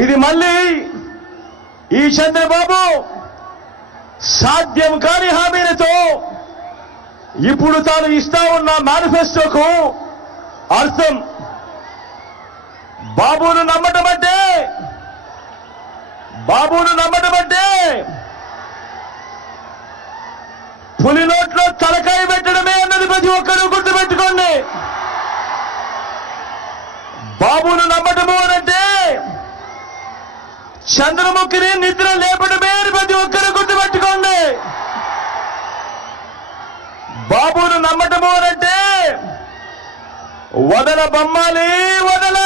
ఇది మళ్ళీ ఈ చంద్రబాబు సాధ్యం కాని హామీలతో ఇప్పుడు తాను ఇస్తా ఉన్న మేనిఫెస్టోకు అర్థం. బాబును నమ్మటం అంటే పులి నోట్లో తలకాయ పెట్టడమే అన్నది ప్రతి ఒక్కరూ గుర్తుపెట్టుకోండి. బాబును నమ్మటము అనంటే చంద్రముఖిని నిద్ర లేపడమే అని ప్రతి ఒక్కరూ గుర్తుపెట్టుకోండి. బాబును నమ్మటము అనంటే వదల బొమ్మాలి వదల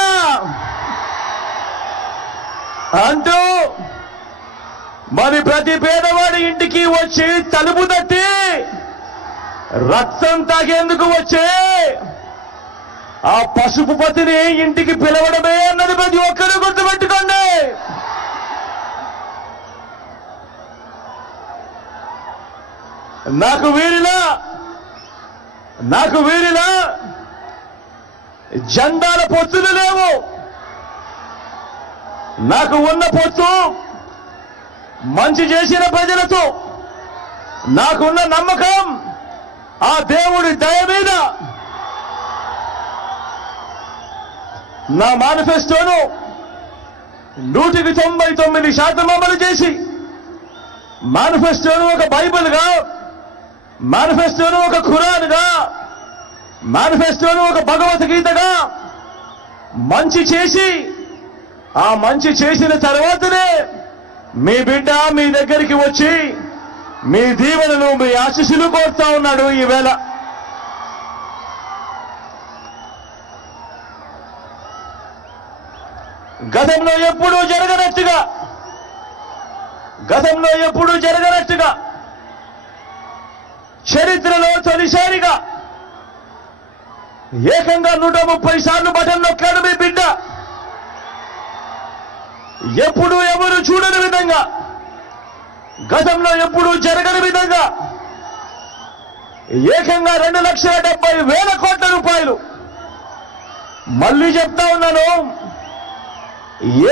అంటూ మరి ప్రతి పేదవాడి ఇంటికి వచ్చి తలుపు తట్టి రక్తం తాగేందుకు వచ్చే ఆ పసుపు పతిని ఇంటికి పిలవడమే అన్నది ప్రతి ఒక్కరూ గుర్తుపెట్టుకోండి. నాకు వీరిలా జెండాల పొత్తులు లేవు. నాకు ఉన్న పొత్తు మంచి చేసిన ప్రజలతో, నాకున్న నమ్మకం ఆ దేవుడి దయ మీద. నా మేనిఫెస్టోను 99% అమలు చేసి మేనిఫెస్టోను ఒక బైబిల్గా, మేనిఫెస్టోను ఒక ఖురాన్గా, మేనిఫెస్టోను ఒక భగవద్గీతగా మంచి చేసి ఆ మంచి చేసిన తర్వాతనే మీ బిడ్డ మీ దగ్గరికి వచ్చి మీ దీవెనలు మీ ఆశీస్సులు కోరుతా ఉన్నాడు. ఈవేళ గతంలో ఎప్పుడూ జరగనట్టుగా చరిత్రలో తొలిసారిగా ఏకంగా 130 సార్లు బటన్ నొక్కాడు మీ బిడ్డ. ఎప్పుడు ఎవరు చూడని విధంగా, గతంలో ఎప్పుడు జరగని విధంగా ఏకంగా 2,70,000 కోట్ల రూపాయలు, మళ్ళీ చెప్తా ఉన్నాను,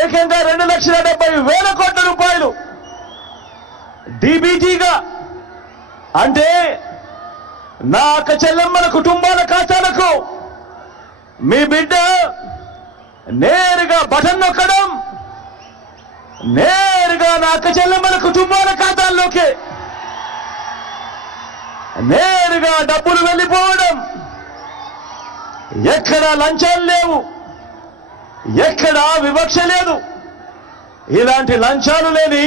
ఏకంగా 2,70,000 కోట్ల రూపాయలు డీబీటీగా, అంటే నా అక్క చెల్లెమ్మల కుటుంబాల ఖాతాలకు మీ బిడ్డ నేరుగా బటన్ నొక్కడం, నేరుగా నా అక్క చెల్లెమ్మల కుటుంబాల ఖాతాల్లోకి నేరుగా డబ్బులు వెళ్ళిపోవడం. ఎక్కడా లంచాలు లేవు, ఎక్కడా వివక్ష లేదు. ఇలాంటి లంచాలు లేని,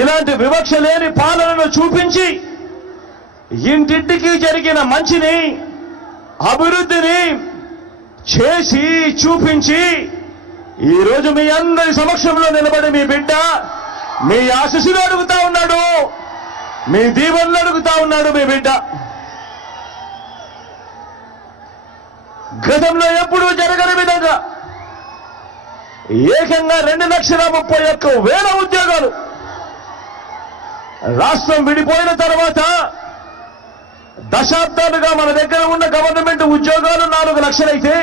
ఇలాంటి వివక్ష లేని పాలనను చూపించి ఇంటింటికి జరిగిన మంచిని, అభివృద్ధిని చేసి చూపించి ఈరోజు మీ అందరి సమక్షంలో నిలబడి మీ బిడ్డ మీ ఆశీస్సులు అడుగుతా ఉన్నాడు, మీ దీవెనలు అడుగుతా ఉన్నాడు మీ బిడ్డ. గతంలో ఎప్పుడూ జరగని విధంగా ఏకంగా 2,31,000 ఉద్యోగాలు. రాష్ట్రం విడిపోయిన తర్వాత దశాబ్దాలుగా మన దగ్గర ఉన్న గవర్నమెంట్ ఉద్యోగాలు 4 లక్షలైతే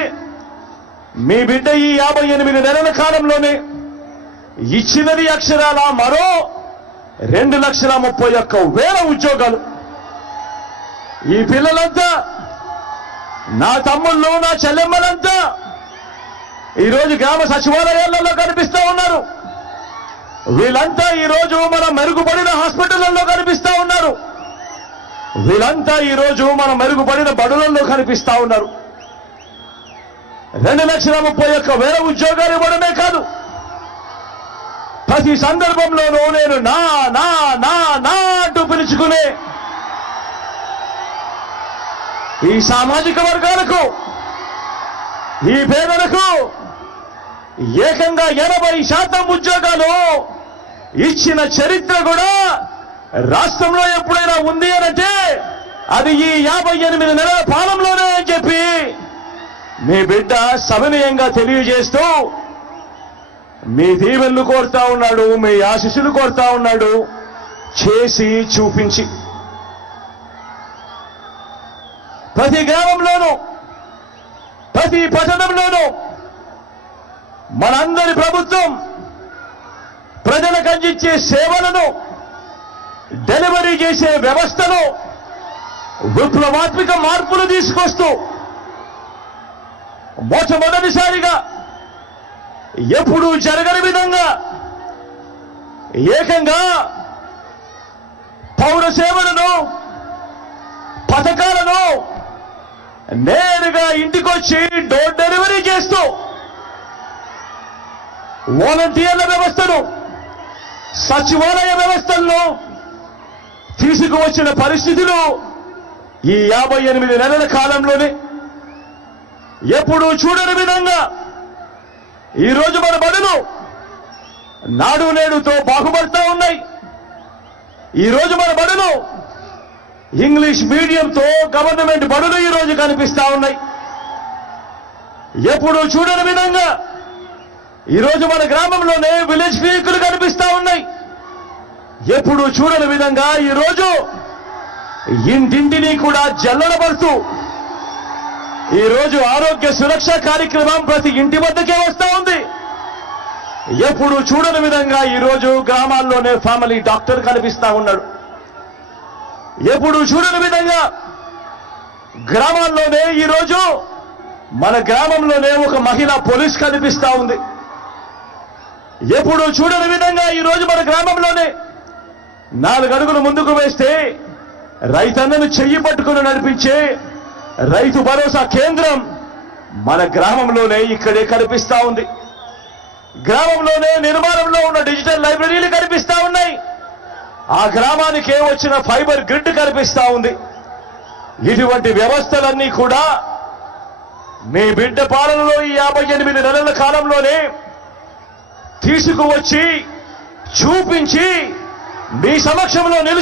మీ బిడ్డ ఈ 58 నెలల కాలంలోనే ఇచ్చినది అక్షరాల మరో 2,31,000 ఉద్యోగాలు. ఈ పిల్లలంతా, నా తమ్ముళ్ళు, నా చెల్లెమ్మలంతా ఈరోజు గ్రామ సచివాలయాలలో కనిపిస్తా ఉన్నారు. వీళ్ళంతా ఈరోజు మన మెరుగుపడిన హాస్పిటళ్లలో కనిపిస్తా ఉన్నారు. వీళ్ళంతా ఈరోజు మన మెరుగుపడిన బడులలో కనిపిస్తా ఉన్నారు. 2,31,000 ఉద్యోగాలు ఇవ్వడమే కాదు, ప్రతి సందర్భంలోనూ నేను నా నా నా నా అంటూ పిలుచుకునే ఈ సామాజిక వర్గాలకు, ఈ పేదలకు ఏకంగా 80% ఉద్యోగాలు ఇచ్చిన చరిత్ర కూడా రాష్ట్రంలో ఎప్పుడైనా ఉంది అనంటే అది ఈ 58 నెలల పాలనలోనే అని చెప్పి మీ బిడ్డ సవినయంగా తెలియజేస్తూ మీ దీవెనలు కోరుతా ఉన్నాడు, మీ ఆశీస్సులు కోరుతా ఉన్నాడు, చేసి చూపించి. ప్రతి గ్రామంలోనూ, ప్రతి పట్టణంలోనూ మనందరి ప్రభుత్వం ప్రజలకు అందించే సేవలను డెలివరీ చేసే వ్యవస్థలో విప్లవాత్మక మార్పులు తీసుకొస్తూ మొట్టమొదటిసారిగా ఎప్పుడూ జరగని విధంగా ఏకంగా పౌర సేవలను పథకాలను నేరుగా ఇంటికొచ్చి డోర్ డెలివరీ చేస్తూ వాలంటీర్ల వ్యవస్థను సచివాలయ వ్యవస్థల్లో తీసుకువచ్చిన పరిస్థితులు ఈ 58 నెలల కాలంలోనే ఎప్పుడూ చూడని విధంగా ఈరోజు మన బడులు నాడు నేడుతో బాగుపడతా ఉన్నాయి. ఈరోజు మన బడులు ఇంగ్లీష్ మీడియంతో గవర్నమెంట్ బడులు ఈరోజు కనిపిస్తా ఉన్నాయి. ఎప్పుడూ చూడని విధంగా ఈరోజు మన గ్రామంలోనే విలేజ్ క్లినిక్లు కనిపిస్తా ఉన్నాయి. ఎప్పుడూ చూడని విధంగా ఈరోజు ఇంటింటిని కూడా జల్లడబడుతూ ఈరోజు ఆరోగ్య సురక్ష కార్యక్రమం ప్రతి ఇంటి వద్దకే వస్తా ఉంది. ఎప్పుడు చూడని విధంగా ఈరోజు గ్రామాల్లోనే ఫ్యామిలీ డాక్టర్ కనిపిస్తా ఉన్నాడు. ఎప్పుడు చూడని విధంగా గ్రామాల్లోనే ఈరోజు మన గ్రామంలోనే ఒక మహిళా పోలీస్ కనిపిస్తా ఉంది. ఎప్పుడు చూడని విధంగా ఈరోజు మన గ్రామంలోనే 4 అడుగులు ముందుకు వేస్తే రైతన్నను చెయ్యి పట్టుకుని నడిపించే రైతు భరోసా కేంద్రం మన గ్రామంలోనే ఇక్కడే కనిపిస్తా ఉంది. గ్రామంలోనే నిర్మాణంలో ఉన్న డిజిటల్ లైబ్రరీలు కనిపిస్తా ఉన్నాయి. ఆ గ్రామానికే వచ్చిన ఫైబర్ గ్రిడ్ కనిపిస్తా ఉంది. ఇటువంటి వ్యవస్థలన్నీ కూడా మీ బిడ్డ పాలనలో ఈ 58 నెలల కాలంలోనే తీసుకువచ్చి చూపించి మీ సమక్షంలో నిలిచి